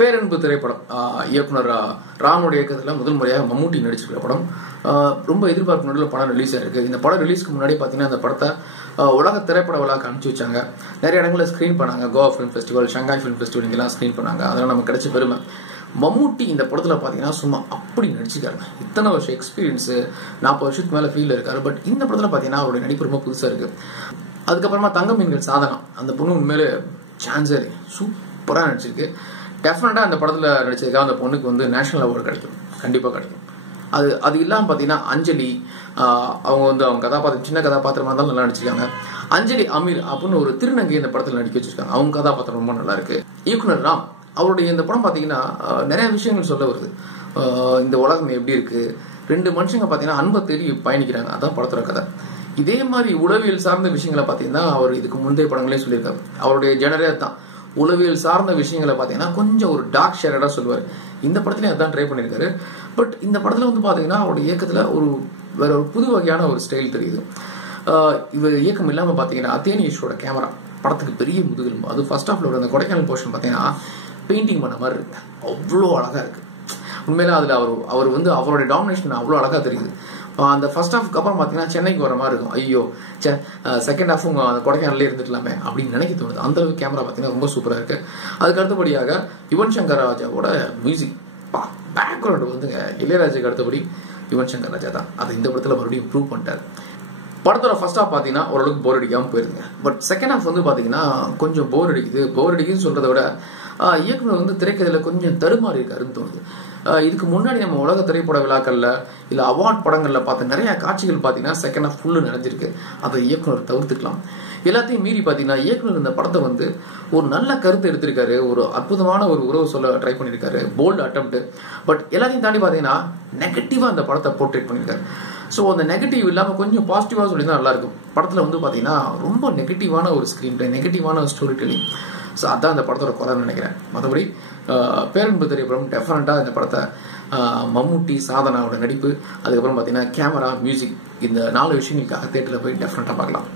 பேரன்பு திரைப்படம் இயக்குனர் ராமனுடைய இயக்கத்தில் முதல் முறையாக மம்முட்டி நடிச்சிருக்கிற படம். ரொம்ப எதிர்பார்ப்பு நடுவில் படம் ரிலீஸ் ஆயிருக்கு. இந்த படம் ரிலீஸ்க்கு முன்னாடி பார்த்தீங்கன்னா அந்த படத்தை உலக திரைப்பட விழாக்கு அனுப்பிச்சு வச்சாங்க. நிறைய இடங்களில் ஸ்க்ரீன் பண்ணாங்க. Goa film festival, Shanghai film festival இங்கெல்லாம் ஸ்க்ரீன் பண்ணாங்க. அதெல்லாம் நமக்கு கிடைச்ச பெருமை. மம்முட்டி இந்த படத்தில் பார்த்தீங்கன்னா சும்மா அப்படி நடிச்சிருக்காருங்க. இத்தனை வருஷம் எக்ஸ்பீரியன்ஸு, 40 வருஷத்துக்கு மேலே ஃபீல்டில் இருக்காரு. பட் இந்த படத்தில் பார்த்தீங்கன்னா அவருடைய நடிப்பு ரொம்ப புதுசாக இருக்குது. அதுக்கப்புறமா தங்க மீன்கள் சாதனா, அந்த பொண்ணு உண்மையிலே சான்ஸே சூப்பராக நடிச்சிருக்கு. டெஃபினட்டாக அந்த படத்தில் நடிச்சதுக்காக அந்த பொண்ணுக்கு வந்து நேஷனல் அவார்டு கிடைக்கும், கண்டிப்பாக கிடைக்கும். அது இல்லாமல் பார்த்தீங்கன்னா அஞ்சலி, அவங்க வந்து அவங்க கதாபாத்திரம் சின்ன கதாபாத்திரமாக இருந்தாலும் நல்லா நடிச்சிருக்காங்க. அஞ்சலி அமீர் அப்படின்னு ஒரு திருநங்கை இந்த படத்தில் நடிக்க வச்சிருக்காங்க. அவங்க கதாபாத்திரம் ரொம்ப நல்லா இருக்கு. இயக்குனர் ராம் அவருடைய இந்த படம் பார்த்தீங்கன்னா நிறைய விஷயங்கள் சொல்ல வருது. இந்த உலகம் எப்படி இருக்கு, 2 மனுஷங்க பார்த்தீங்கன்னா அன்பை தேடி பயணிக்கிறாங்க, அதான் படத்தோட கதை. இதே மாதிரி உளவியல் சார்ந்த விஷயங்களை பார்த்தீங்கன்னா அவர் இதுக்கு முந்தைய படங்களே சொல்லியிருக்காரு. அவருடைய ஜெனரே தான் உளவியல் சார்ந்த விஷயங்களை பார்த்தீங்கன்னா கொஞ்சம் ஒரு டார்க் ஷேடடாக சொல்லுவார். இந்த படத்துலையும் அதான் ட்ரை பண்ணியிருக்காரு. பட் இந்த படத்தில் வந்து பார்த்தீங்கன்னா அவருடைய இயக்கத்தில் வேற ஒரு புது வகையான ஒரு ஸ்டைல் தெரியுது. இவர் இயக்கம் இல்லாமல் பார்த்தீங்கன்னா அத்தேனியஸோட கேமரா படத்துக்கு பெரிய முதுகெலும்பு. அது ஃபர்ஸ்ட் ஹாஃப்ல அந்த கொடைக்கானல் போர்ஷன் பார்த்தீங்கன்னா பெயிண்டிங் பண்ண மாதிரி இருக்கு, அவ்வளோ அழகாக இருக்கு. உண்மையில அதில் அவர் வந்து அவருடைய டாமினேஷன் அவ்வளோ அழகாக தெரியுது. அந்த ஃபர்ஸ்ட் ஹாஃப்க்கு அப்புறம் பார்த்தீங்கன்னா சென்னைக்கு வர மாதிரி இருக்கும். ஐயோ செகண்ட் ஹாஃப் அந்த கொடைக்கானலே இருந்துக்கலாமே அப்படின்னு நினைக்க தோணுது. அந்த அளவுக்கு கேமரா பார்த்தீங்கன்னா ரொம்ப சூப்பராக இருக்கு. அதுக்கு அடுத்தபடியாக யுவன் சங்கர் ராஜாவோட மியூசிக் பேக்ரவுண்ட் வந்துங்க இளையராஜாக்கு அடுத்தபடி யுவன் சங்கர் ராஜா தான். அதை இந்த படத்தில் மறுபடியும் ப்ரூவ் பண்ணிட்டார். படத்தோட ஃபர்ஸ்ட் ஹாஃப் பார்த்தீங்கன்னா ஓரளவுக்கு போர் அடிக்காமல் போயிருங்க. பட் செகண்ட் ஹாஃப் வந்து பார்த்தீங்கன்னா கொஞ்சம் போர் அடிக்குதுன்னு சொல்றதை விட இயக்குனர் வந்து திரைக்கதையில் கொஞ்சம் தடுமாறி இருக்காருன்னு தோணுது. இதுக்கு முன்னாடி நம்ம உலக திரைப்பட விழாக்கள்ல இல்ல அவார்ட் படங்கள்ல பார்த்த நிறைய காட்சிகள் பார்த்தீங்கன்னா செகண்ட் ஹாஃப் ஃபுல்லு நிறைஞ்சிருக்கு. அதை இயக்குனர் தவிர்த்துக்கலாம். எல்லாத்தையும் மீறி பார்த்தீங்கன்னா இயக்குனர் இந்த படத்தை வந்து ஒரு நல்ல கருத்தை எடுத்திருக்காரு. ஒரு அற்புதமான ஒரு உறவு சொல்ல ட்ரை பண்ணியிருக்காரு. Bolt attempt. பட் எல்லாத்தையும் தாண்டி பார்த்தீங்கன்னா நெகட்டிவா அந்த படத்தை போர்ட்ரேட் பண்ணியிருக்காரு. ஸோ அந்த நெகட்டிவ் இல்லாமல் கொஞ்சம் பாசிட்டிவாக சொல்லி தான் நல்லா இருக்கும். படத்தில் வந்து பார்த்தீங்கன்னா ரொம்ப நெகட்டிவான ஒரு ஸ்க்ரீன் பிளே, நெகட்டிவான ஒரு ஸ்டோரி டெல்லிங். ஸோ அதான் இந்த படத்தோட குறைன்னு நினைக்கிறேன். மற்றபடி பேரன்பு திரைப்படம் டெஃபினட்டாக இந்த படத்தை மம்முட்டி சாதனாவோட நடிப்பு, அதுக்கப்புறம் பார்த்தீங்கன்னா கேமரா, மியூசிக், இந்த 4 விஷயங்களுக்காக தேட்டரில் போய் டெஃபினட்டாக பார்க்கலாம்.